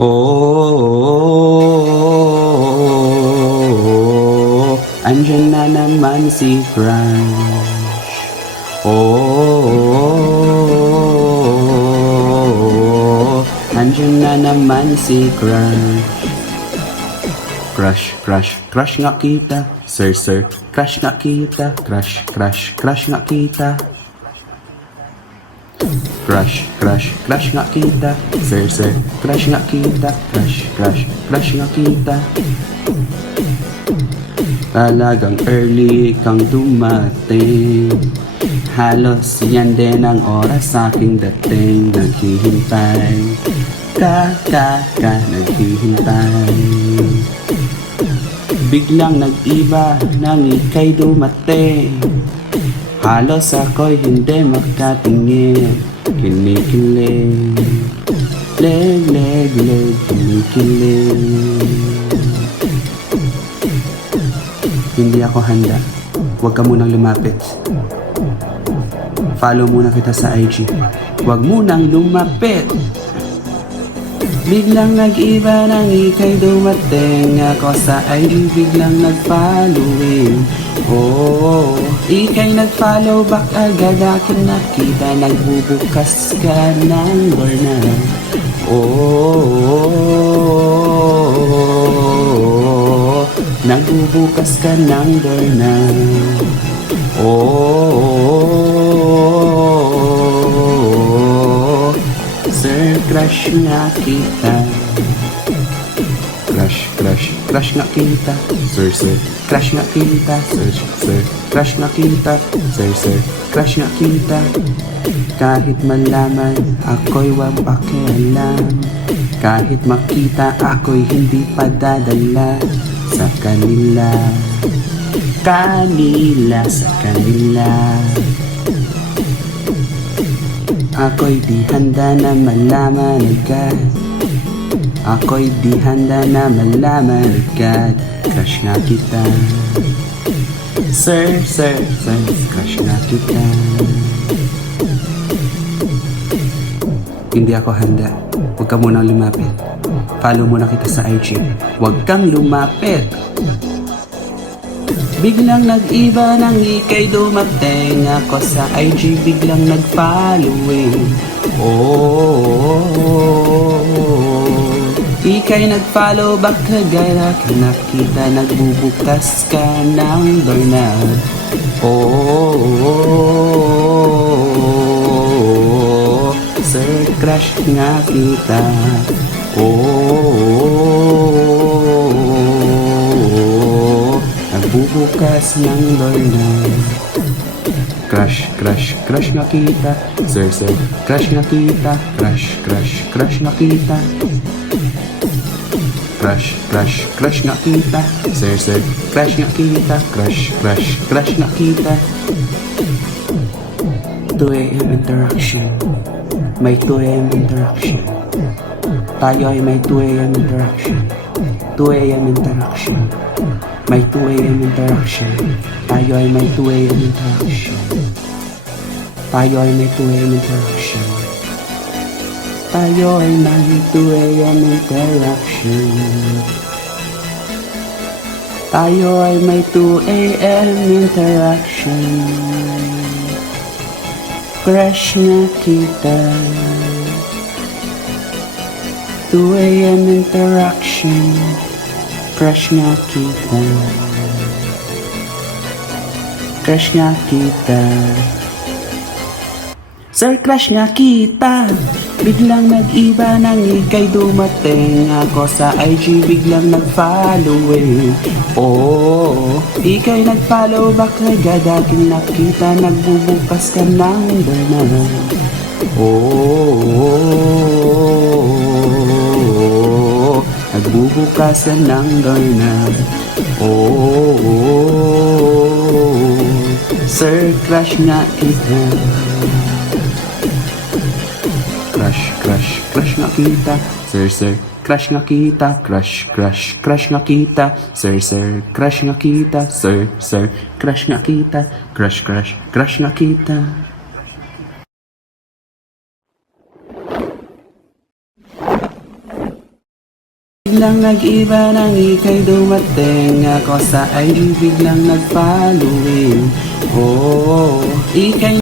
Oh, andyan na naman si Crush. Oh, andyan na naman si Crush. Crush, crush, crush nga kita. Sir, sir, crush nga kita. Crush, crush, crush nga kita. Crush, crush, crush nga kita. Sir, sir, crush nga kita. Crush, crush, crush nga kita. Talagang early kang dumating. Halos yan din ang oras sa aking dating. Naghihintay ka, naghihintay. Biglang nag-iba nang ika'y dumating. Halos ako'y hindi makatingin. Kinikilig, leg, leg, leg, kinikilig. Hindi ako handa. Huwag ka munang lumapit. Follow muna kita sa IG. Huwag munang lumapit. Biglang nag-iba nang ika'y dumating. Ako sa IG biglang nag-following. Oh, ika'y nag-follow back agad aking nakita. Nagbubukas ka ng door na. Oh, nagbubukas ka ng door na. Oh, sir, crush na kita. Crush, crush, crush nga kita. Sir, sir, crush nga kita. Sir, sir, crush nga kita. Sir, sir, crush nga kita. Kahit malaman, ako'y wag pakialam. Kahit makita, ako'y hindi padadala sa kanila. Sa kanila. Ako'y di handa na malaman agad. Ako'y di handa na malaman agad. Crush nga kita. Sir, sir, sir, crush nga kita. Hindi ako handa. Huwag ka munang lumapit. Follow muna kita sa IG. Huwag kang lumapit. Biglang nag-iba nang ika'y dumating. Ako sa IG biglang nag-following. Oh, ika'y nag-follow back agad aking nakita. Nagbubukas ka ng door na. Oh, sir, crush nga kita. Oh, nagbubukas ng door na. Crush, crush, crush nga kita. Sir, sir, crush nga kita. Crush, crush, crush nga kita. Crush, crush, crush nga kita. Sir, sir, crush nga kita. Crush, crush, crush nga kita. 2 AM interaction. May 2 AM interaction. Tayo ay may 2 AM interaction. 2 AM interaction. May 2 AM interaction. Tayo ay may 2 AM interaction. Tayo ay may 2 AM interaction. Tayo ay may 2 AM interaction. Tayo ay may 2 AM interaction. Crush na kita. 2 AM interaction. Crush nga kita. Crush nga kita. Sir, crush nga kita. Biglang nag-iba nang ika'y dumating. Ako sa IG biglang nag-following. Oh, ika'y nag-follow back agad aking nakita. Nagbubukas ka ng door na. Oh, nagbubukas ka ng door na. Oh, sir, crush nga kita. Crush, crush, crush nga kita. Sir, sir, crush nga kita. Crush, crush, crush nga kita. Sir, sir, crush nga kita. Sir, sir, crush nga kita. Crush, crush, crush nga kita. biglang nag-iba nang ika'y dumating. Ako sa IG biglang nag-following. Oh, ika'y